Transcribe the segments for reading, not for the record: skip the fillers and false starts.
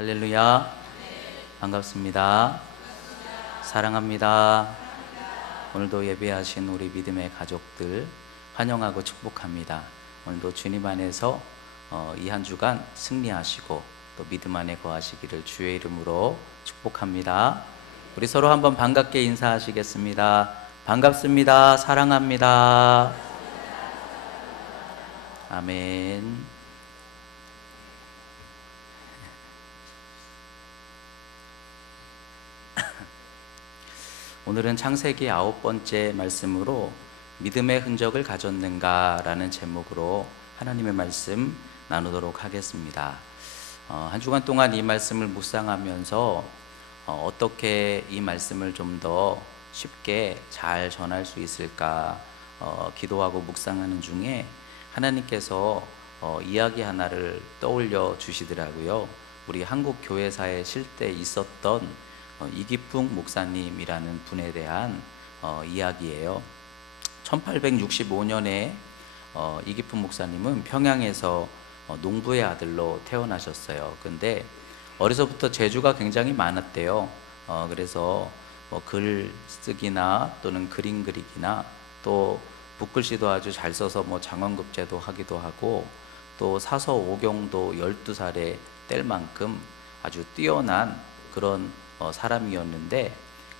할렐루야. 반갑습니다. 사랑합니다. 오늘도 예배하신 우리 믿음의 가족들 환영하고 축복합니다. 오늘도 주님 안에서 이 한 주간 승리하시고 또 믿음 안에 거하시기를 주의 이름으로 축복합니다. 우리 서로 한번 반갑게 인사하시겠습니다. 반갑습니다. 사랑합니다. 아멘. 오늘은 창세기 9번째 말씀으로 믿음의 흔적을 가졌는가 라는 제목으로 하나님의 말씀 나누도록 하겠습니다. 한 주간 동안 이 말씀을 묵상하면서 어떻게 이 말씀을 좀 더 쉽게 잘 전할 수 있을까 기도하고 묵상하는 중에 하나님께서 이야기 하나를 떠올려 주시더라고요. 우리 한국 교회사에 실때 있었던 이기풍 목사님이라는 분에 대한 이야기예요. 1865년에 이기풍 목사님은 평양에서 농부의 아들로 태어나셨어요. 근데 어려서부터 재주가 굉장히 많았대요. 그래서 글쓰기나 또는 그림 그리기나 또 붓글씨도 아주 잘 써서 장원급제도 하기도 하고 또 사서 오경도 12살에 뗄 만큼 아주 뛰어난 그런 사람이었는데,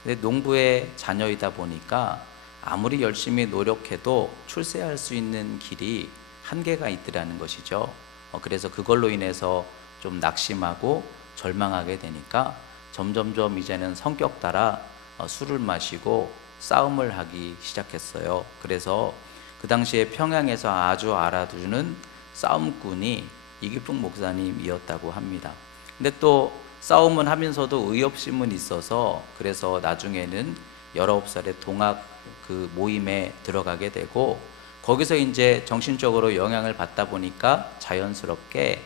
근데 농부의 자녀이다 보니까 아무리 열심히 노력해도 출세할 수 있는 길이 한계가 있더라는 것이죠. 그래서 그걸로 인해서 좀 낙심하고 절망하게 되니까 점점점 이제는 성격 따라 술을 마시고 싸움을 하기 시작했어요. 그래서 그 당시에 평양에서 아주 알아두는 싸움꾼이 이기풍 목사님이었다고 합니다. 근데 또 싸움은 하면서도 의협심은 있어서 그래서 나중에는 19살에 동학 그 모임에 들어가게 되고 거기서 이제 정신적으로 영향을 받다 보니까 자연스럽게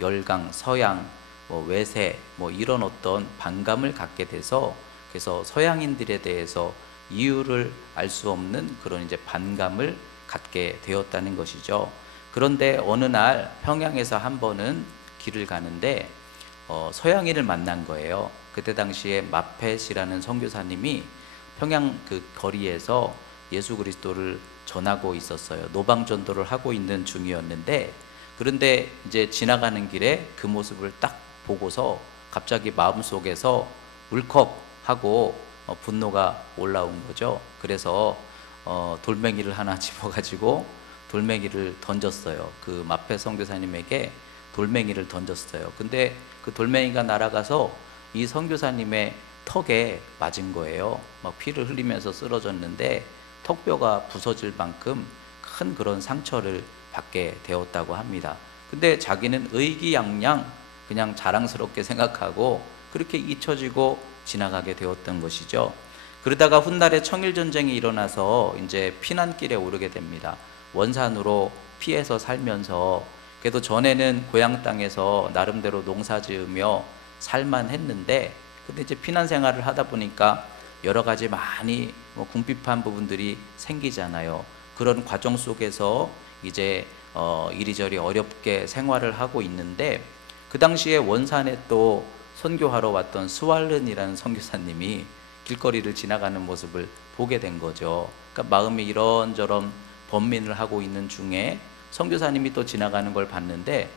열강, 서양, 외세 이런 어떤 반감을 갖게 돼서 그래서 서양인들에 대해서 이유를 알 수 없는 그런 이제 반감을 갖게 되었다는 것이죠. 그런데 어느 날 평양에서 한 번은 길을 가는데 서양인을 만난 거예요. 그때 당시에 마펫이라는 선교사님이 평양 그 거리에서 예수 그리스도를 전하고 있었어요. 노방전도를 하고 있는 중이었는데, 그런데 이제 지나가는 길에 그 모습을 딱 보고서 갑자기 마음속에서 울컥하고 분노가 올라온 거죠. 그래서 돌멩이를 하나 집어가지고 돌멩이를 던졌어요. 그 마펫 선교사님에게 돌멩이를 던졌어요. 근데 그 돌멩이가 날아가서 이 선교사님의 턱에 맞은 거예요. 막 피를 흘리면서 쓰러졌는데 턱뼈가 부서질 만큼 큰 그런 상처를 받게 되었다고 합니다. 근데 자기는 의기양양 그냥 자랑스럽게 생각하고 그렇게 잊혀지고 지나가게 되었던 것이죠. 그러다가 훗날에 청일전쟁이 일어나서 이제 피난길에 오르게 됩니다. 원산으로 피해서 살면서 그래도 전에는 고향 땅에서 나름대로 농사 지으며 살만했는데, 근데 이제 피난 생활을 하다 보니까 여러 가지 많이 궁핍한 부분들이 생기잖아요. 그런 과정 속에서 이제 이리저리 어렵게 생활을 하고 있는데, 그 당시에 원산에 또 선교하러 왔던 스왈른이라는 선교사님이 길거리를 지나가는 모습을 보게 된 거죠. 그러니까 마음이 이런저런 번민을 하고 있는 중에 선교사님이 또 지나가는 걸 봤는데,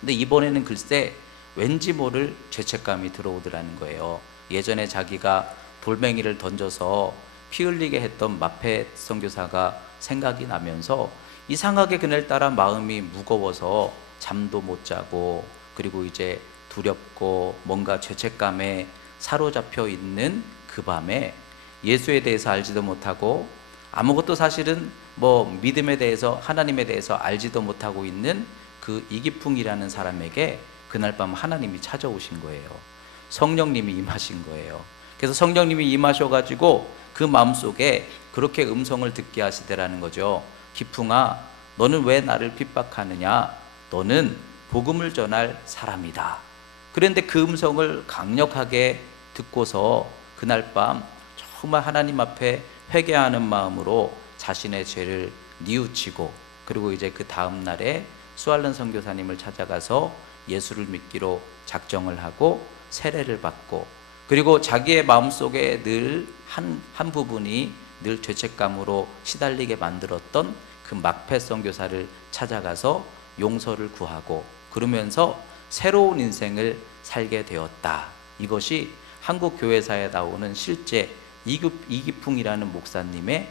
근데 이번에는 글쎄 왠지 모를 죄책감이 들어오더라는 거예요. 예전에 자기가 돌멩이를 던져서 피 흘리게 했던 마펫 선교사가 생각이 나면서 이상하게 그날따라 마음이 무거워서 잠도 못 자고, 그리고 이제 두렵고 뭔가 죄책감에 사로잡혀 있는 그 밤에 예수에 대해서 알지도 못하고 아무것도 사실은 믿음에 대해서 하나님에 대해서 알지도 못하고 있는 그 이기풍이라는 사람에게 그날 밤 하나님이 찾아오신 거예요. 성령님이 임하신 거예요. 그래서 성령님이 임하셔가지고 그 마음속에 그렇게 음성을 듣게 하시더라는 거죠. 기풍아, 너는 왜 나를 핍박하느냐? 너는 복음을 전할 사람이다. 그런데 그 음성을 강력하게 듣고서 그날 밤 정말 하나님 앞에 회개하는 마음으로 자신의 죄를 뉘우치고, 그리고 이제 그 다음 날에 수알른 선교사님을 찾아가서 예수를 믿기로 작정을 하고 세례를 받고, 그리고 자기의 마음속에 늘 한 부분이 늘 죄책감으로 시달리게 만들었던 그 막패 선교사를 찾아가서 용서를 구하고, 그러면서 새로운 인생을 살게 되었다. 이것이 한국 교회사에 나오는 실제 이기풍이라는 목사님의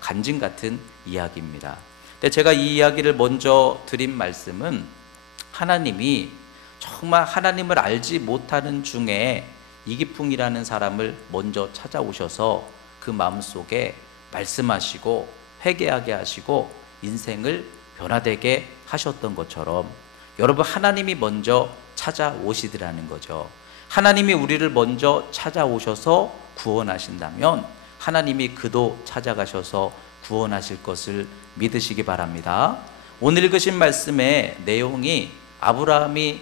간증 같은 이야기입니다. 근데 제가 이 이야기를 먼저 드린 말씀은, 하나님이 정말 하나님을 알지 못하는 중에 이기풍이라는 사람을 먼저 찾아오셔서 그 마음속에 말씀하시고 회개하게 하시고 인생을 변화되게 하셨던 것처럼, 여러분, 하나님이 먼저 찾아오시더라는 거죠. 하나님이 우리를 먼저 찾아오셔서 구원하신다면 하나님이 그도 찾아가셔서 구원하실 것을 믿으시기 바랍니다. 오늘 읽으신 말씀의 내용이, 아브라함이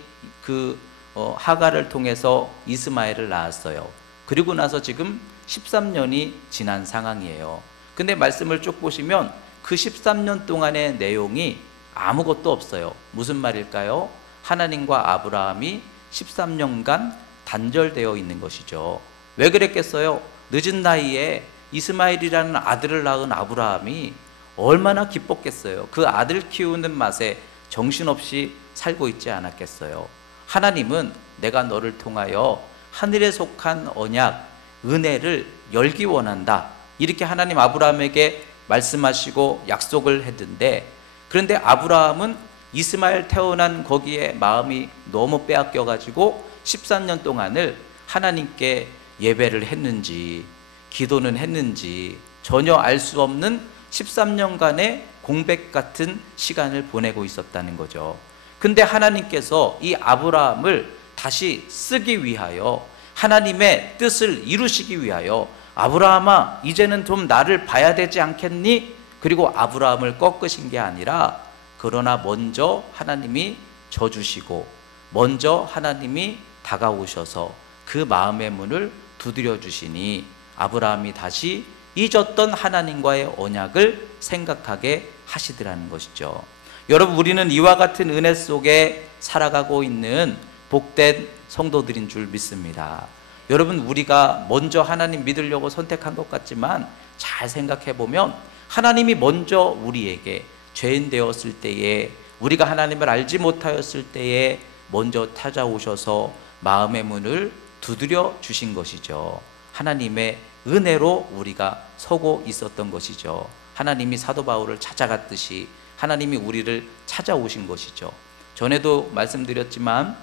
하갈을 통해서 이스마엘을 낳았어요. 그리고 나서 지금 13년이 지난 상황이에요. 근데 말씀을 쭉 보시면 그 13년 동안의 내용이 아무것도 없어요. 무슨 말일까요? 하나님과 아브라함이 13년간 단절되어 있는 것이죠. 왜 그랬겠어요? 늦은 나이에 이스마엘이라는 아들을 낳은 아브라함이 얼마나 기뻤겠어요. 그 아들 키우는 맛에 정신없이 살고 있지 않았겠어요. 하나님은 내가 너를 통하여 하늘에 속한 언약, 은혜를 열기 원한다, 이렇게 하나님 아브라함에게 말씀하시고 약속을 했는데, 그런데 아브라함은 이스마엘 태어난 거기에 마음이 너무 빼앗겨 가지고 13년 동안을 하나님께 예배를 했는지 기도는 했는지 전혀 알 수 없는 13년간의 공백 같은 시간을 보내고 있었다는 거죠. 근데 하나님께서 이 아브라함을 다시 쓰기 위하여, 하나님의 뜻을 이루시기 위하여, 아브라함아, 이제는 좀 나를 봐야 되지 않겠니? 그리고 아브라함을 꺾으신 게 아니라, 그러나 먼저 하나님이 져주시고 먼저 하나님이 다가오셔서 그 마음의 문을 두드려 주시니 아브라함이 다시 잊었던 하나님과의 언약을 생각하게 하시더라는 것이죠. 여러분, 우리는 이와 같은 은혜 속에 살아가고 있는 복된 성도들인 줄 믿습니다. 여러분, 우리가 먼저 하나님 믿으려고 선택한 것 같지만 잘 생각해 보면 하나님이 먼저 우리에게 죄인 되었을 때에, 우리가 하나님을 알지 못하였을 때에 먼저 찾아오셔서 마음의 문을 두드려 주신 것이죠. 하나님의 은혜로 우리가 서고 있었던 것이죠. 하나님이 사도 바울을 찾아갔듯이 하나님이 우리를 찾아오신 것이죠. 전에도 말씀드렸지만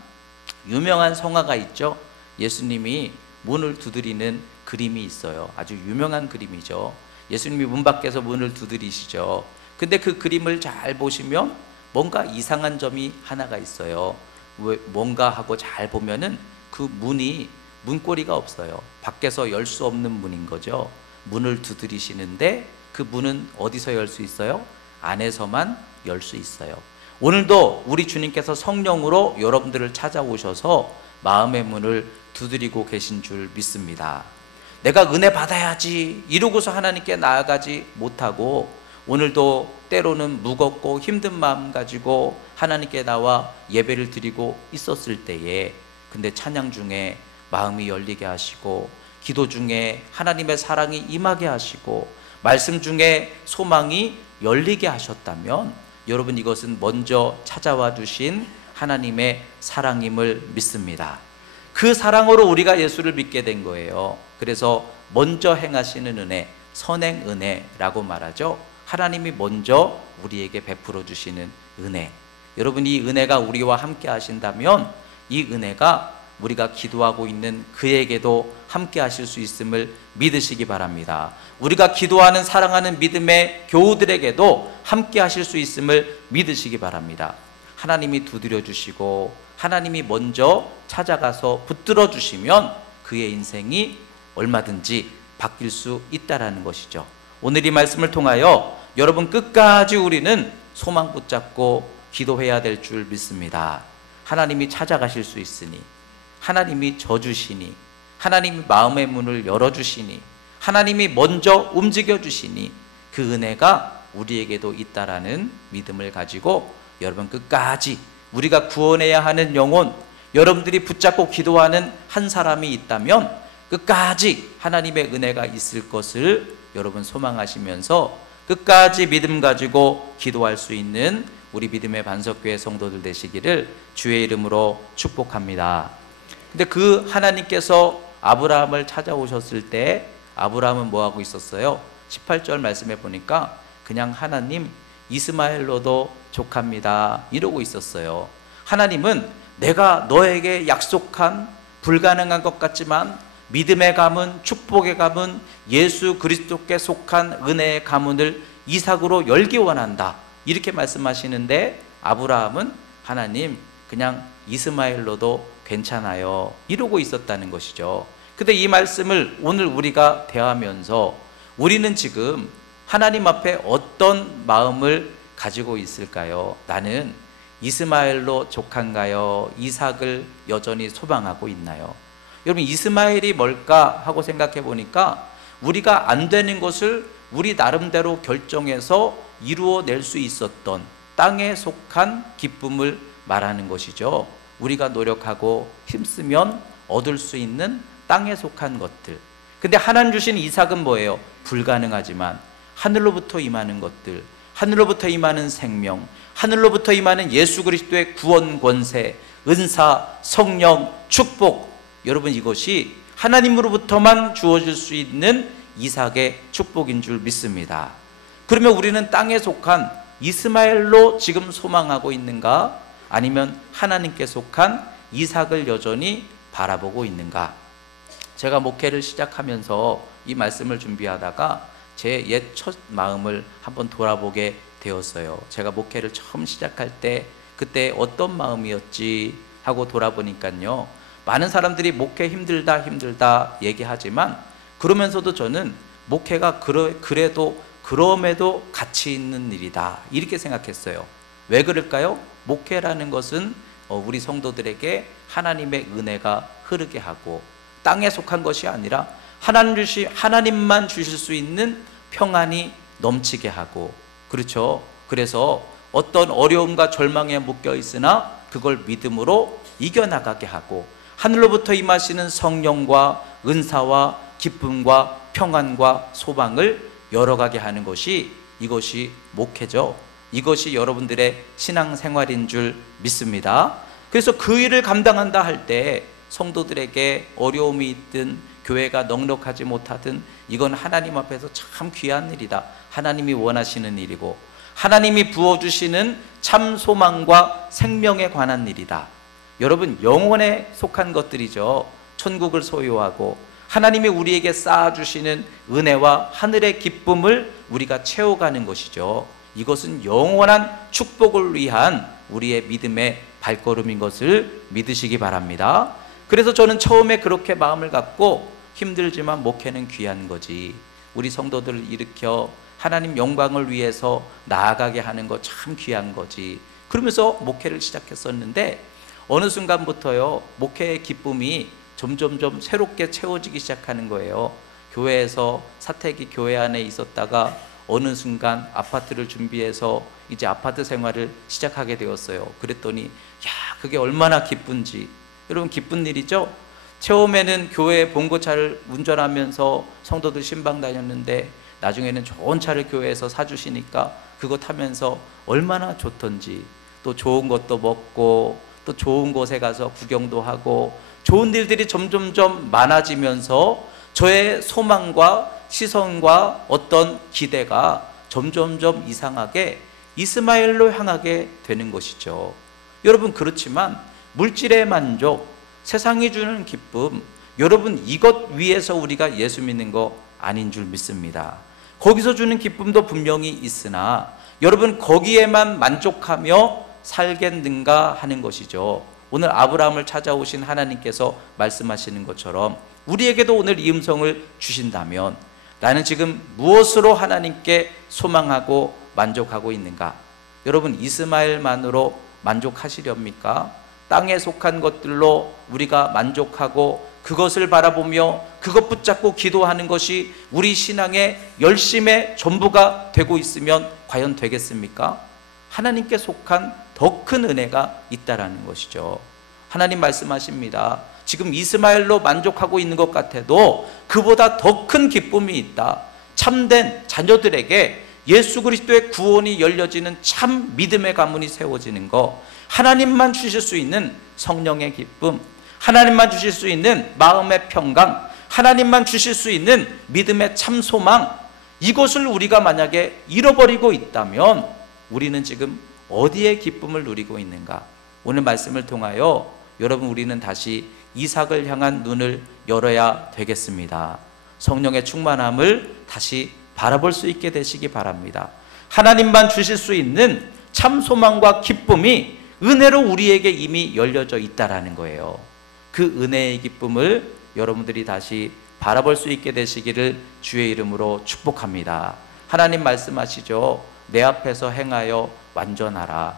유명한 성화가 있죠. 예수님이 문을 두드리는 그림이 있어요. 아주 유명한 그림이죠. 예수님이 문 밖에서 문을 두드리시죠. 근데 그 그림을 잘 보시면 뭔가 이상한 점이 하나가 있어요. 왜 뭔가 하고 잘 보면은 그 문이 문고리가 없어요. 밖에서 열 수 없는 문인 거죠. 문을 두드리시는데 그 문은 어디서 열 수 있어요? 안에서만 열 수 있어요. 오늘도 우리 주님께서 성령으로 여러분들을 찾아오셔서 마음의 문을 두드리고 계신 줄 믿습니다. 내가 은혜 받아야지 이러고서 하나님께 나아가지 못하고, 오늘도 때로는 무겁고 힘든 마음 가지고 하나님께 나와 예배를 드리고 있었을 때에, 근데 찬양 중에 마음이 열리게 하시고, 기도 중에 하나님의 사랑이 임하게 하시고, 말씀 중에 소망이 열리게 하셨다면, 여러분, 이것은 먼저 찾아와 주신 하나님의 사랑임을 믿습니다. 그 사랑으로 우리가 예수를 믿게 된 거예요. 그래서 먼저 행하시는 은혜, 선행 은혜라고 말하죠. 하나님이 먼저 우리에게 베풀어 주시는 은혜. 여러분, 이 은혜가 우리와 함께 하신다면 이 은혜가 우리가 기도하고 있는 그에게도 함께 하실 수 있음을 믿으시기 바랍니다. 우리가 기도하는 사랑하는 믿음의 교우들에게도 함께 하실 수 있음을 믿으시기 바랍니다. 하나님이 두드려 주시고 하나님이 먼저 찾아가서 붙들어 주시면 그의 인생이 얼마든지 바뀔 수 있다라는 것이죠. 오늘 이 말씀을 통하여 여러분, 끝까지 우리는 소망 붙잡고 기도해야 될 줄 믿습니다. 하나님이 찾아가실 수 있으니, 하나님이 져주시니, 하나님이 마음의 문을 열어주시니, 하나님이 먼저 움직여주시니 그 은혜가 우리에게도 있다라는 믿음을 가지고 여러분, 끝까지 우리가 구원해야 하는 영혼, 여러분들이 붙잡고 기도하는 한 사람이 있다면 끝까지 하나님의 은혜가 있을 것을 여러분 소망하시면서 끝까지 믿음 가지고 기도할 수 있는 우리 믿음의 반석교회 성도들 되시기를 주의 이름으로 축복합니다. 근데 그 하나님께서 아브라함을 찾아오셨을 때 아브라함은 뭐하고 있었어요? 18절 말씀해 보니까 그냥 하나님 이스마엘로도 족합니다 이러고 있었어요. 하나님은 내가 너에게 약속한 불가능한 것 같지만 믿음의 가문, 축복의 가문, 예수 그리스도께 속한 은혜의 가문을 이삭으로 열기 원한다 이렇게 말씀하시는데 아브라함은 하나님 그냥 이스마엘로도 괜찮아요 이러고 있었다는 것이죠. 근데 이 말씀을 오늘 우리가 대하면서 우리는 지금 하나님 앞에 어떤 마음을 가지고 있을까요? 나는 이스마엘로 족한가요? 이삭을 여전히 소망하고 있나요? 여러분 이스마엘이 뭘까 하고 생각해 보니까 우리가 안 되는 것을 우리 나름대로 결정해서 이루어낼 수 있었던 땅에 속한 기쁨을 말하는 것이죠. 우리가 노력하고 힘쓰면 얻을 수 있는 땅에 속한 것들. 근데 하나님 주신 이삭은 뭐예요? 불가능하지만 하늘로부터 임하는 것들, 하늘로부터 임하는 생명, 하늘로부터 임하는 예수 그리스도의 구원 권세, 은사, 성령, 축복. 여러분 이것이 하나님으로부터만 주어질 수 있는 이삭의 축복인 줄 믿습니다. 그러면 우리는 땅에 속한 이스마엘로 지금 소망하고 있는가? 아니면 하나님께 속한 이삭을 여전히 바라보고 있는가? 제가 목회를 시작하면서 이 말씀을 준비하다가 제 옛 첫 마음을 한번 돌아보게 되었어요. 제가 목회를 처음 시작할 때 그때 어떤 마음이었지 하고 돌아보니까요, 많은 사람들이 목회 힘들다 얘기하지만 그러면서도 저는 목회가 그럼에도 가치 있는 일이다 이렇게 생각했어요. 왜 그럴까요? 목회라는 것은 우리 성도들에게 하나님의 은혜가 흐르게 하고 땅에 속한 것이 아니라 하나님만 주실 수 있는 평안이 넘치게 하고, 그렇죠? 그래서 어떤 어려움과 절망에 묶여 있으나 그걸 믿음으로 이겨나가게 하고 하늘로부터 임하시는 성령과 은사와 기쁨과 평안과 소망을 열어가게 하는 것이 이것이 목회죠. 이것이 여러분들의 신앙생활인 줄 믿습니다. 그래서 그 일을 감당한다 할 때 성도들에게 어려움이 있든 교회가 넉넉하지 못하든 이건 하나님 앞에서 참 귀한 일이다. 하나님이 원하시는 일이고 하나님이 부어주시는 참 소망과 생명에 관한 일이다. 여러분 영혼에 속한 것들이죠. 천국을 소유하고 하나님이 우리에게 쌓아주시는 은혜와 하늘의 기쁨을 우리가 채워가는 것이죠. 이것은 영원한 축복을 위한 우리의 믿음의 발걸음인 것을 믿으시기 바랍니다. 그래서 저는 처음에 그렇게 마음을 갖고 힘들지만 목회는 귀한 거지, 우리 성도들을 일으켜 하나님 영광을 위해서 나아가게 하는 거 참 귀한 거지, 그러면서 목회를 시작했었는데 어느 순간부터요 목회의 기쁨이 점점점 새롭게 채워지기 시작하는 거예요. 교회에서 사택이 교회 안에 있었다가 어느 순간 아파트를 준비해서 이제 아파트 생활을 시작하게 되었어요. 그랬더니 그게 얼마나 기쁜지. 여러분 기쁜 일이죠? 처음에는 교회 봉고차를 운전하면서 성도들 신방 다녔는데 나중에는 좋은 차를 교회에서 사주시니까 그거 타면서 얼마나 좋던지, 또 좋은 것도 먹고 또 좋은 곳에 가서 구경도 하고 좋은 일들이 점점점 많아지면서 저의 소망과 시선과 어떤 기대가 점점점 이상하게 이스마엘로 향하게 되는 것이죠. 여러분 그렇지만 물질의 만족, 세상이 주는 기쁨, 여러분 이것 위에서 우리가 예수 믿는 거 아닌 줄 믿습니다. 거기서 주는 기쁨도 분명히 있으나 여러분 거기에만 만족하며 살겠는가 하는 것이죠. 오늘 아브라함을 찾아오신 하나님께서 말씀하시는 것처럼 우리에게도 오늘 이 음성을 주신다면 나는 지금 무엇으로 하나님께 소망하고 만족하고 있는가? 여러분 이스마엘만으로 만족하시렵니까? 땅에 속한 것들로 우리가 만족하고 그것을 바라보며 그것 붙잡고 기도하는 것이 우리 신앙의 열심의 전부가 되고 있으면 과연 되겠습니까? 하나님께 속한 더 큰 은혜가 있다라는 것이죠. 하나님 말씀하십니다. 지금 이스마엘로 만족하고 있는 것 같아도 그보다 더 큰 기쁨이 있다. 참된 자녀들에게 예수 그리스도의 구원이 열려지는 참 믿음의 가문이 세워지는 것, 하나님만 주실 수 있는 성령의 기쁨, 하나님만 주실 수 있는 마음의 평강, 하나님만 주실 수 있는 믿음의 참 소망, 이것을 우리가 만약에 잃어버리고 있다면 우리는 지금 어디에 기쁨을 누리고 있는가? 오늘 말씀을 통하여 여러분, 우리는 다시 이삭을 향한 눈을 열어야 되겠습니다. 성령의 충만함을 다시 바라볼 수 있게 되시기 바랍니다. 하나님만 주실 수 있는 참 소망과 기쁨이 은혜로 우리에게 이미 열려져 있다라는 거예요. 그 은혜의 기쁨을 여러분들이 다시 바라볼 수 있게 되시기를 주의 이름으로 축복합니다. 하나님 말씀하시죠. 내 앞에서 행하여 완전하라.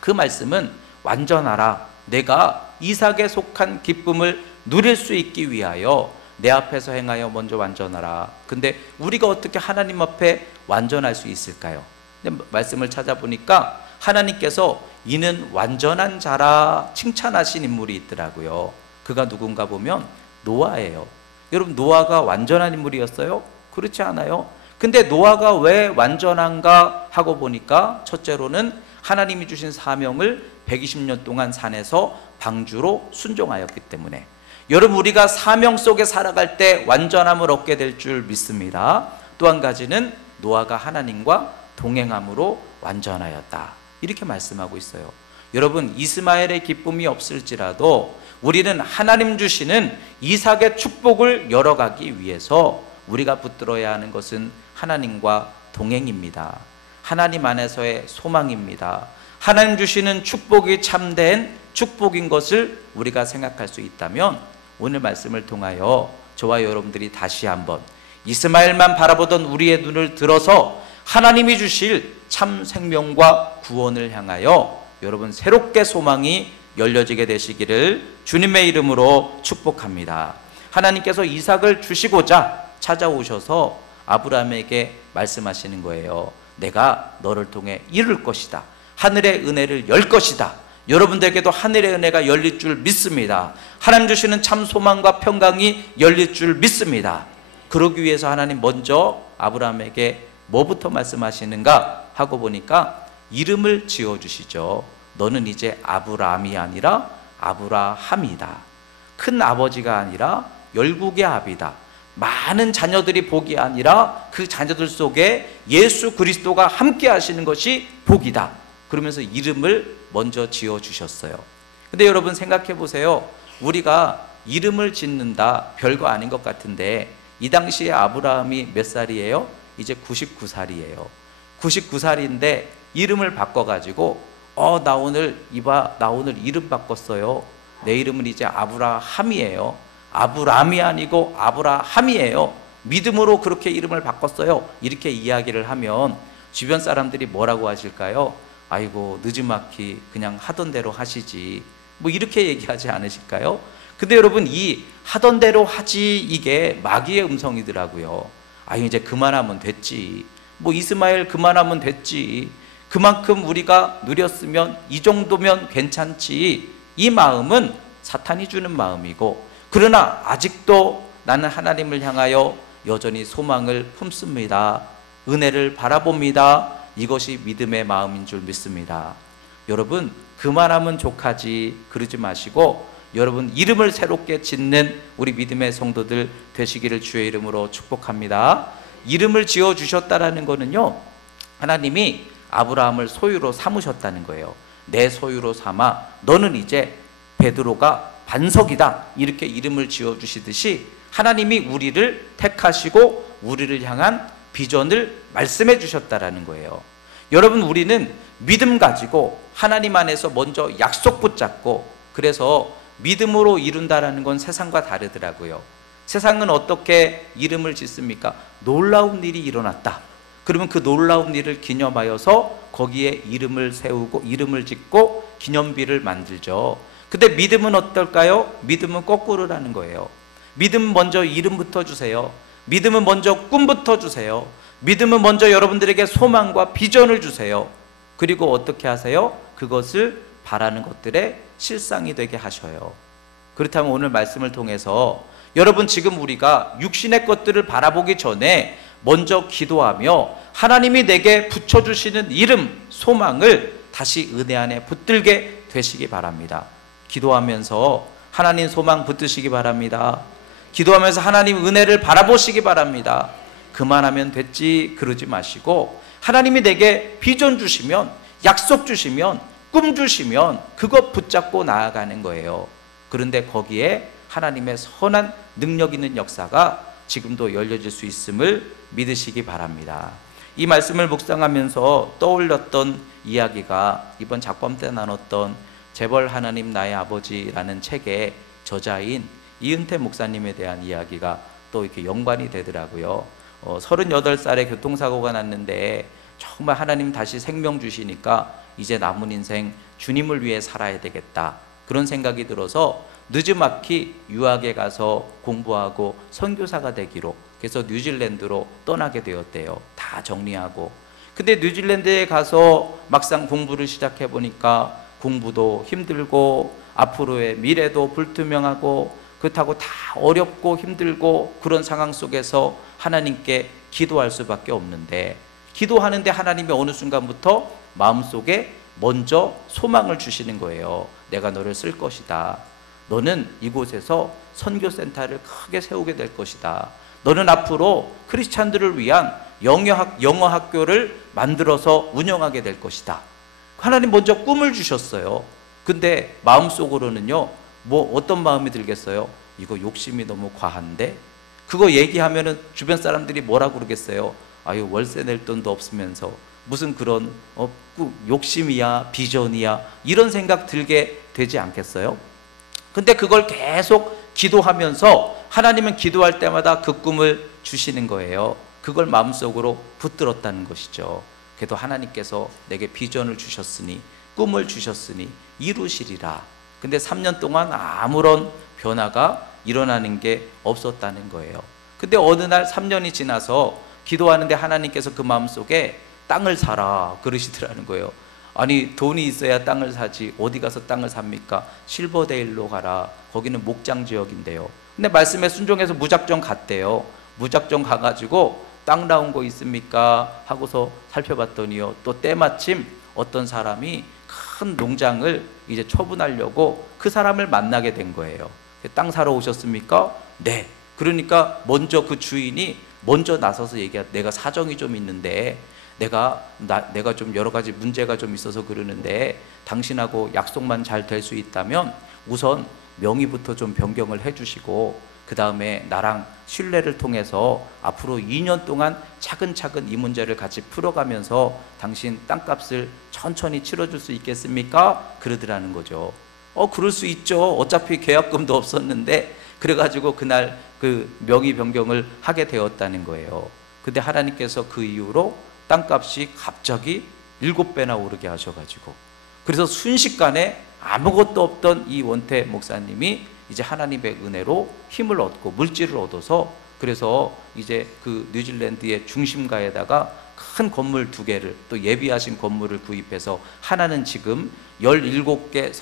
그 말씀은 완전하라. 내가 이삭에 속한 기쁨을 누릴 수 있기 위하여 내 앞에서 행하여 먼저 완전하라. 근데 우리가 어떻게 하나님 앞에 완전할 수 있을까요? 근데 말씀을 찾아보니까 하나님께서 이는 완전한 자라 칭찬하신 인물이 있더라고요. 그가 누군가 보면 노아예요. 여러분, 노아가 완전한 인물이었어요? 그렇지 않아요. 근데 노아가 왜 완전한가 하고 보니까 첫째로는 하나님이 주신 사명을 120년 동안 산에서 방주로 순종하였기 때문에. 여러분, 우리가 사명 속에 살아갈 때 완전함을 얻게 될 줄 믿습니다. 또 한 가지는 노아가 하나님과 동행함으로 완전하였다, 이렇게 말씀하고 있어요. 여러분, 이스마엘의 기쁨이 없을지라도 우리는 하나님 주시는 이삭의 축복을 열어가기 위해서 우리가 붙들어야 하는 것은 하나님과 동행입니다. 하나님 안에서의 소망입니다. 하나님 주시는 축복이 참된 축복인 것을 우리가 생각할 수 있다면 오늘 말씀을 통하여 저와 여러분들이 다시 한번 이스마엘만 바라보던 우리의 눈을 들어서 하나님이 주실 참 생명과 구원을 향하여 여러분 새롭게 소망이 열려지게 되시기를 주님의 이름으로 축복합니다. 하나님께서 이삭을 주시고자 찾아오셔서 아브라함에게 말씀하시는 거예요. 내가 너를 통해 이룰 것이다. 하늘의 은혜를 열 것이다. 여러분들에게도 하늘의 은혜가 열릴 줄 믿습니다. 하나님 주시는 참 소망과 평강이 열릴 줄 믿습니다. 그러기 위해서 하나님 먼저 아브라함에게 뭐부터 말씀하시는가 하고 보니까 이름을 지어주시죠. 너는 이제 아브라함이 아니라 아브라함이다. 큰 아버지가 아니라 열국의 아비다. 많은 자녀들이 복이 아니라 그 자녀들 속에 예수 그리스도가 함께 하시는 것이 복이다. 그러면서 이름을 먼저 지어주셨어요. 근데 여러분 생각해 보세요. 우리가 이름을 짓는다 별거 아닌 것 같은데 이 당시에 아브라함이 몇 살이에요? 이제 99살이에요. 99살인데 이름을 바꿔가지고 나 오늘 이름 바꿨어요. 내 이름은 이제 아브라함이에요. 아브람이 아니고 아브라함이에요. 믿음으로 그렇게 이름을 바꿨어요. 이렇게 이야기를 하면 주변 사람들이 뭐라고 하실까요? 아이고 느지막이 그냥 하던 대로 하시지, 뭐 이렇게 얘기하지 않으실까요? 근데 여러분, 이 하던 대로 하지 이게 마귀의 음성이더라고요. 이제 그만하면 됐지, 뭐 이스마엘 그만하면 됐지, 그만큼 우리가 누렸으면 이 정도면 괜찮지, 이 마음은 사탄이 주는 마음이고, 그러나 아직도 나는 하나님을 향하여 여전히 소망을 품습니다. 은혜를 바라봅니다. 이것이 믿음의 마음인 줄 믿습니다. 여러분, 그만하면 족하지 그러지 마시고 여러분 이름을 새롭게 짓는 우리 믿음의 성도들 되시기를 주의 이름으로 축복합니다. 이름을 지어주셨다라는 거는요, 하나님이 아브라함을 소유로 삼으셨다는 거예요. 내 소유로 삼아 너는 이제 베드로가 반석이다, 이렇게 이름을 지어주시듯이 하나님이 우리를 택하시고 우리를 향한 비전을 말씀해 주셨다라는 거예요. 여러분, 우리는 믿음 가지고 하나님 안에서 먼저 약속 붙잡고, 그래서 믿음으로 이룬다라는 건 세상과 다르더라고요. 세상은 어떻게 이름을 짓습니까? 놀라운 일이 일어났다. 그러면 그 놀라운 일을 기념하여서 거기에 이름을 세우고 이름을 짓고 기념비를 만들죠. 근데 믿음은 어떨까요? 믿음은 거꾸로라는 거예요. 믿음은 먼저 이름부터 주세요. 믿음은 먼저 꿈부터 주세요. 믿음은 먼저 여러분들에게 소망과 비전을 주세요. 그리고 어떻게 하세요? 그것을 바라는 것들의 실상이 되게 하셔요. 그렇다면 오늘 말씀을 통해서 여러분, 지금 우리가 육신의 것들을 바라보기 전에 먼저 기도하며 하나님이 내게 붙여주시는 이름, 소망을 다시 은혜 안에 붙들게 되시기 바랍니다. 기도하면서 하나님 소망 붙드시기 바랍니다. 기도하면서 하나님 은혜를 바라보시기 바랍니다. 그만하면 됐지 그러지 마시고, 하나님이 내게 비전 주시면, 약속 주시면, 꿈 주시면 그것 붙잡고 나아가는 거예요. 그런데 거기에 하나님의 선한 능력 있는 역사가 지금도 열려질 수 있음을 믿으시기 바랍니다. 이 말씀을 묵상하면서 떠올렸던 이야기가 이번 작범 때 나눴던 재벌 하나님 나의 아버지라는 책의 저자인 이은태 목사님에 대한 이야기가 또 이렇게 연관이 되더라고요. 38살에 교통사고가 났는데 정말 하나님 다시 생명 주시니까 이제 남은 인생 주님을 위해 살아야 되겠다, 그런 생각이 들어서 느즈마키 유학에 가서 공부하고 선교사가 되기로, 그래서 뉴질랜드로 떠나게 되었대요. 다 정리하고. 근데 뉴질랜드에 가서 막상 공부를 시작해 보니까 공부도 힘들고 앞으로의 미래도 불투명하고, 그렇다고 다 어렵고 힘들고, 그런 상황 속에서 하나님께 기도할 수밖에 없는데, 기도하는데 하나님이 어느 순간부터 마음속에 먼저 소망을 주시는 거예요. 내가 너를 쓸 것이다. 너는 이곳에서 선교센터를 크게 세우게 될 것이다. 너는 앞으로 크리스찬들을 위한 영어 학교를 만들어서 운영하게 될 것이다. 하나님 먼저 꿈을 주셨어요. 근데 마음속으로는요, 뭐 어떤 마음이 들겠어요? 이거 욕심이 너무 과한데? 그거 얘기하면은 주변 사람들이 뭐라 그러겠어요? 아유, 월세 낼 돈도 없으면서 무슨 그런 욕심이야, 비전이야, 이런 생각 들게 되지 않겠어요? 근데 그걸 계속 기도하면서 하나님은 기도할 때마다 그 꿈을 주시는 거예요. 그걸 마음속으로 붙들었다는 것이죠. 그래도 하나님께서 내게 비전을 주셨으니, 꿈을 주셨으니 이루시리라. 근데 3년 동안 아무런 변화가 일어나는 게 없었다는 거예요. 근데 어느 날 3년이 지나서 기도하는데 하나님께서 그 마음속에 땅을 사라 그러시더라는 거예요. 아니, 돈이 있어야 땅을 사지 어디 가서 땅을 삽니까? 실버데일로 가라. 거기는 목장 지역인데요. 근데 말씀에 순종해서 무작정 갔대요. 무작정 가가지고 땅 나온 거 있습니까? 하고서 살펴봤더니요, 또 때마침 어떤 사람이 큰 농장을 이제 처분하려고 그 사람을 만나게 된 거예요. 땅 사러 오셨습니까? 네. 그러니까 먼저 그 주인이 먼저 나서서 얘기하고, 내가 사정이 좀 있는데 내가 좀 여러 가지 문제가 좀 있어서 그러는데 당신하고 약속만 잘 될 수 있다면 우선 명의부터 좀 변경을 해주시고, 그 다음에 나랑 신뢰를 통해서 앞으로 2년 동안 차근차근 이 문제를 같이 풀어가면서 당신 땅값을 천천히 치러줄 수 있겠습니까? 그러더라는 거죠. 그럴 수 있죠. 어차피 계약금도 없었는데. 그래가지고 그날 그 명의 변경을 하게 되었다는 거예요. 근데 하나님께서 그 이후로 땅값이 갑자기 7배나 오르게 하셔가지고, 그래서 순식간에 아무것도 없던 이 원태 목사님이 이제 하나님의 은혜로 힘을 얻고 물질을 얻어서, 그래서 이제 그 뉴질랜드의 중심가에다가 큰 건물 2개를 또 예비하신 건물을 구입해서, 하나는 지금 17개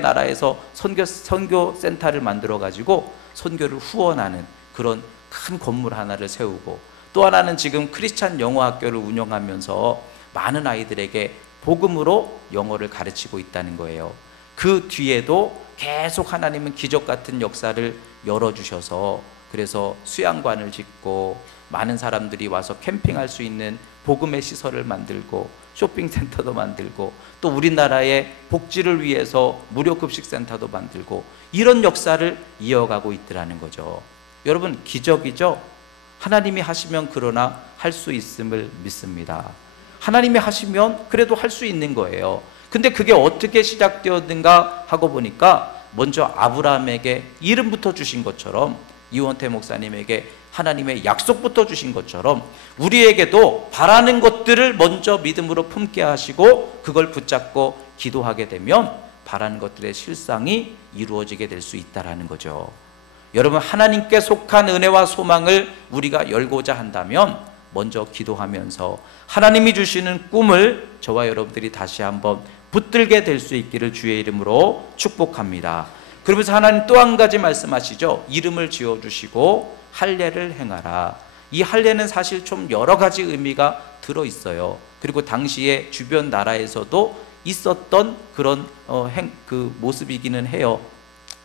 나라에서 선교 센터를 만들어 가지고 선교를 후원하는 그런 큰 건물 하나를 세우고, 또 하나는 지금 크리스찬 영어 학교를 운영하면서 많은 아이들에게 복음으로 영어를 가르치고 있다는 거예요. 그 뒤에도 계속 하나님은 기적 같은 역사를 열어주셔서, 그래서 수양관을 짓고 많은 사람들이 와서 캠핑할 수 있는 복음의 시설을 만들고 쇼핑센터도 만들고, 또 우리나라의 복지를 위해서 무료급식센터도 만들고, 이런 역사를 이어가고 있더라는 거죠. 여러분, 기적이죠? 하나님이 하시면 그러나 할 수 있음을 믿습니다. 하나님이 하시면 그래도 할 수 있는 거예요. 근데 그게 어떻게 시작되었는가 하고 보니까, 먼저 아브라함에게 이름부터 주신 것처럼, 이원태 목사님에게 하나님의 약속부터 주신 것처럼, 우리에게도 바라는 것들을 먼저 믿음으로 품게 하시고 그걸 붙잡고 기도하게 되면 바라는 것들의 실상이 이루어지게 될 수 있다는 거죠. 여러분, 하나님께 속한 은혜와 소망을 우리가 열고자 한다면 먼저 기도하면서 하나님이 주시는 꿈을 저와 여러분들이 다시 한번 붙들게 될 수 있기를 주의 이름으로 축복합니다. 그러면서 하나님 또 한 가지 말씀하시죠. 이름을 지어주시고 할례를 행하라. 이 할례는 사실 좀 여러 가지 의미가 들어있어요. 그리고 당시에 주변 나라에서도 있었던 그런 그 모습이기는 해요.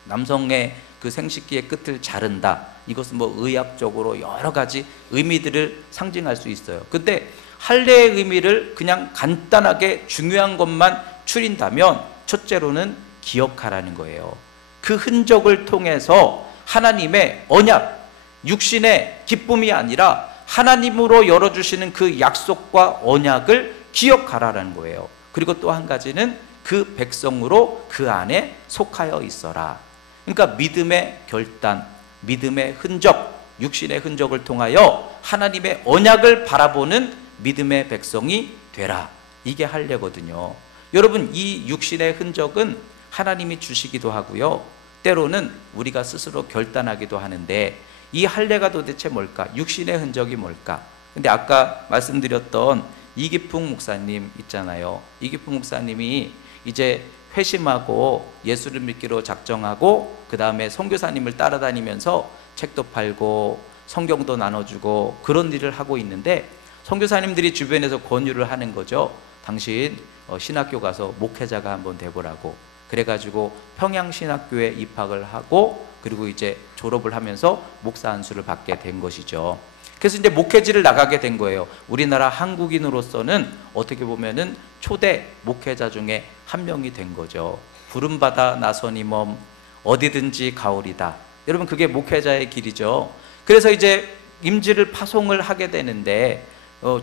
남성의 그 생식기의 끝을 자른다. 이것은 뭐 의학적으로 여러 가지 의미들을 상징할 수 있어요. 근데 할례의 의미를 그냥 간단하게 중요한 것만 추린다면 첫째로는 기억하라는 거예요. 그 흔적을 통해서 하나님의 언약, 육신의 기쁨이 아니라 하나님으로 열어주시는 그 약속과 언약을 기억하라는 거예요. 그리고 또 한 가지는 그 백성으로 그 안에 속하여 있어라. 그러니까 믿음의 결단, 믿음의 흔적, 육신의 흔적을 통하여 하나님의 언약을 바라보는 믿음의 백성이 되라. 이게 할례거든요. 여러분, 이 육신의 흔적은 하나님이 주시기도 하고요, 때로는 우리가 스스로 결단하기도 하는데, 이 할례가 도대체 뭘까? 육신의 흔적이 뭘까? 근데 아까 말씀드렸던 이기풍 목사님 있잖아요. 이기풍 목사님이 이제 회심하고 예수를 믿기로 작정하고 그 다음에 선교사님을 따라다니면서 책도 팔고 성경도 나눠주고 그런 일을 하고 있는데, 선교사님들이 주변에서 권유를 하는 거죠. 당신 신학교 가서 목회자가 한번 돼보라고. 그래가지고 평양신학교에 입학을 하고 그리고 이제 졸업을 하면서 목사 안수를 받게 된 것이죠. 그래서 이제 목회지를 나가게 된 거예요. 우리나라 한국인으로서는 어떻게 보면은 초대 목회자 중에 한 명이 된 거죠. 부름받아 나서니 몸 어디든지 가오리다. 여러분, 그게 목회자의 길이죠. 그래서 이제 임지를 파송을 하게 되는데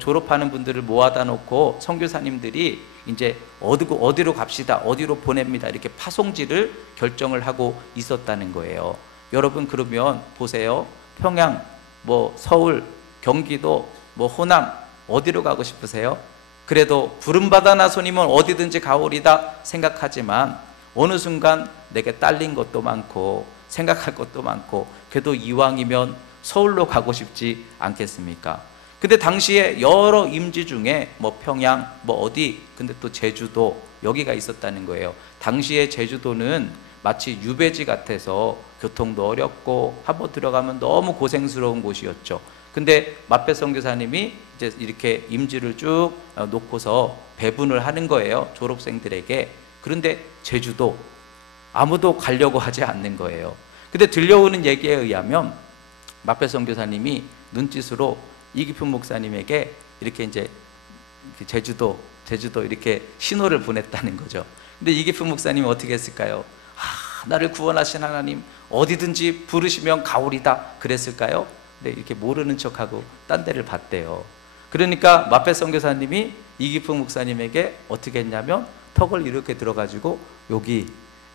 졸업하는 분들을 모아다 놓고 선교사님들이 이제 어디로 갑시다, 어디로 보냅니다, 이렇게 파송지를 결정을 하고 있었다는 거예요. 여러분, 그러면 보세요. 평양, 뭐 서울, 경기도, 뭐 호남, 어디로 가고 싶으세요? 그래도 부름받아 나서니면 어디든지 가오리다 생각하지만 어느 순간 내게 딸린 것도 많고 생각할 것도 많고 그래도 이왕이면 서울로 가고 싶지 않겠습니까? 근데 당시에 여러 임지 중에 뭐 평양, 뭐 어디, 근데 또 제주도, 여기가 있었다는 거예요. 당시에 제주도는 마치 유배지 같아서 교통도 어렵고 한번 들어가면 너무 고생스러운 곳이었죠. 근데 마페 선교사님이 이제 이렇게 임지를 쭉 놓고서 배분을 하는 거예요, 졸업생들에게. 그런데 제주도 아무도 가려고 하지 않는 거예요. 근데 들려오는 얘기에 의하면 마페 선교사님이 눈짓으로 이기품 목사님에게 이렇게 이제 제주도 이렇게 신호를 보냈다는 거죠. 근데 이기품 목사님이 어떻게 했을까요? 나를 구원하신 하나님 어디든지 부르시면 가오리다 그랬을까요? 근데 이렇게 모르는 척하고 딴 데를 봤대요. 그러니까 마페 선교사님이 이기품 목사님에게 어떻게 했냐면 턱을 이렇게 들어가지고 여기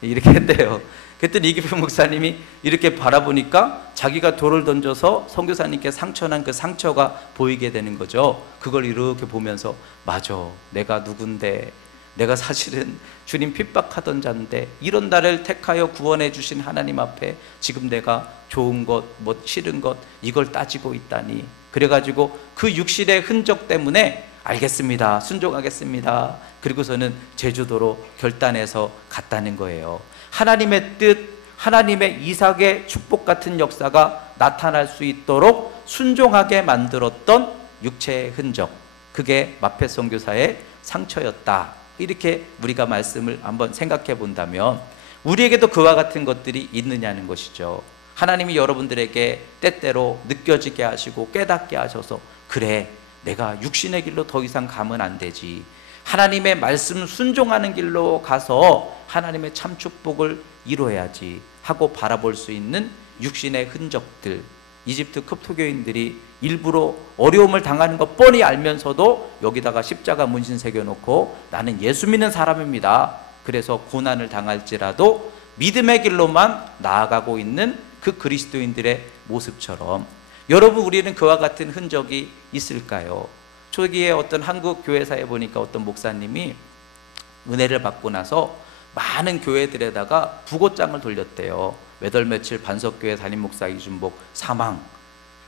이렇게 했대요. 그랬더니 이기품 목사님이 이렇게 바라보니까 자기가 돌을 던져서 선교사님께 상처난 그 상처가 보이게 되는 거죠. 그걸 이렇게 보면서 맞아, 내가 누군데, 내가 사실은 주님 핍박하던 자인데 이런 나를 택하여 구원해 주신 하나님 앞에 지금 내가 좋은 것, 뭐 싫은 것 이걸 따지고 있다니. 그래가지고 그 육신의 흔적 때문에 알겠습니다, 순종하겠습니다, 그리고서는 제주도로 결단해서 갔다는 거예요. 하나님의 뜻, 하나님의 이삭의 축복 같은 역사가 나타날 수 있도록 순종하게 만들었던 육체의 흔적, 그게 마페 선교사의 상처였다. 이렇게 우리가 말씀을 한번 생각해 본다면 우리에게도 그와 같은 것들이 있느냐는 것이죠. 하나님이 여러분들에게 때때로 느껴지게 하시고 깨닫게 하셔서 그래, 내가 육신의 길로 더 이상 가면 안 되지, 하나님의 말씀 순종하는 길로 가서 하나님의 참 축복을 이루어야지 하고 바라볼 수 있는 육신의 흔적들, 이집트 컵토교인들이 일부러 어려움을 당하는 것 뻔히 알면서도 여기다가 십자가 문신 새겨놓고 나는 예수 믿는 사람입니다, 그래서 고난을 당할지라도 믿음의 길로만 나아가고 있는 그 그리스도인들의 모습처럼 여러분, 우리는 그와 같은 흔적이 있을까요? 초기에 어떤 한국 교회사에 보니까 어떤 목사님이 은혜를 받고 나서 많은 교회들에다가 부고장을 돌렸대요. 몇 월 며칠 반석교회 담임 목사 이준복 사망.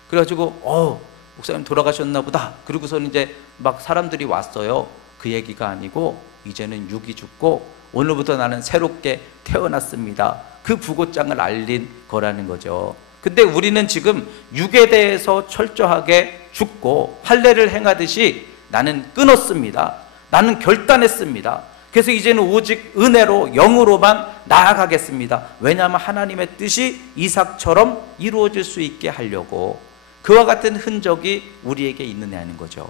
그래가지고 목사님 돌아가셨나 보다. 그리고서는 이제 막 사람들이 왔어요. 그 얘기가 아니고 이제는 육이 죽고 오늘부터 나는 새롭게 태어났습니다. 그 부고장을 알린 거라는 거죠. 근데 우리는 지금 육에 대해서 철저하게 죽고 할례를 행하듯이 나는 끊었습니다. 나는 결단했습니다. 그래서 이제는 오직 은혜로 영으로만 나아가겠습니다. 왜냐하면 하나님의 뜻이 이삭처럼 이루어질 수 있게 하려고. 그와 같은 흔적이 우리에게 있느냐는 거죠.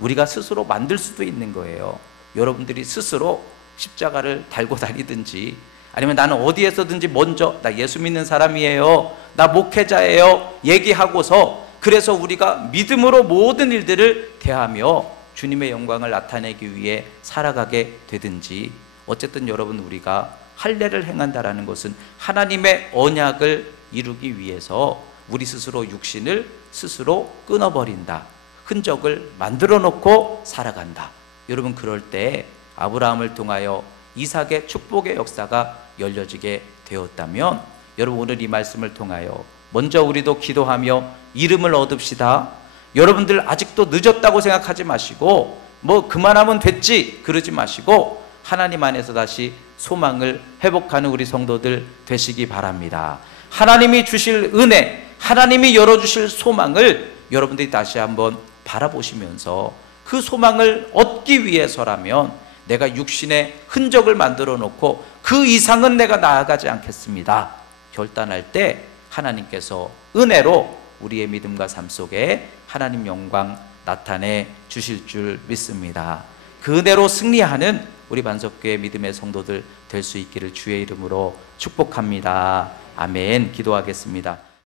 우리가 스스로 만들 수도 있는 거예요. 여러분들이 스스로 십자가를 달고 다니든지, 아니면 나는 어디에서든지 먼저 나 예수 믿는 사람이에요, 나 목회자예요 얘기하고서, 그래서 우리가 믿음으로 모든 일들을 대하며 주님의 영광을 나타내기 위해 살아가게 되든지, 어쨌든 여러분, 우리가 할례를 행한다라는 것은 하나님의 언약을 이루기 위해서 우리 스스로 육신을 스스로 끊어버린다, 흔적을 만들어 놓고 살아간다. 여러분, 그럴 때 아브라함을 통하여 이삭의 축복의 역사가 열려지게 되었다면, 여러분 오늘 이 말씀을 통하여 먼저 우리도 기도하며 이름을 얻읍시다. 여러분들 아직도 늦었다고 생각하지 마시고, 뭐 그만하면 됐지 그러지 마시고, 하나님 안에서 다시 소망을 회복하는 우리 성도들 되시기 바랍니다. 하나님이 주실 은혜, 하나님이 열어주실 소망을 여러분들이 다시 한번 바라보시면서, 그 소망을 얻기 위해서라면 내가 육신의 흔적을 만들어 놓고 그 이상은 내가 나아가지 않겠습니다 결단할 때, 하나님께서 은혜로 우리의 믿음과 삶 속에 하나님 영광 나타내 주실 줄 믿습니다. 그 은혜로 승리하는 우리 반석교회 믿음의 성도들 될 수 있기를 주의 이름으로 축복합니다. 아멘. 기도하겠습니다.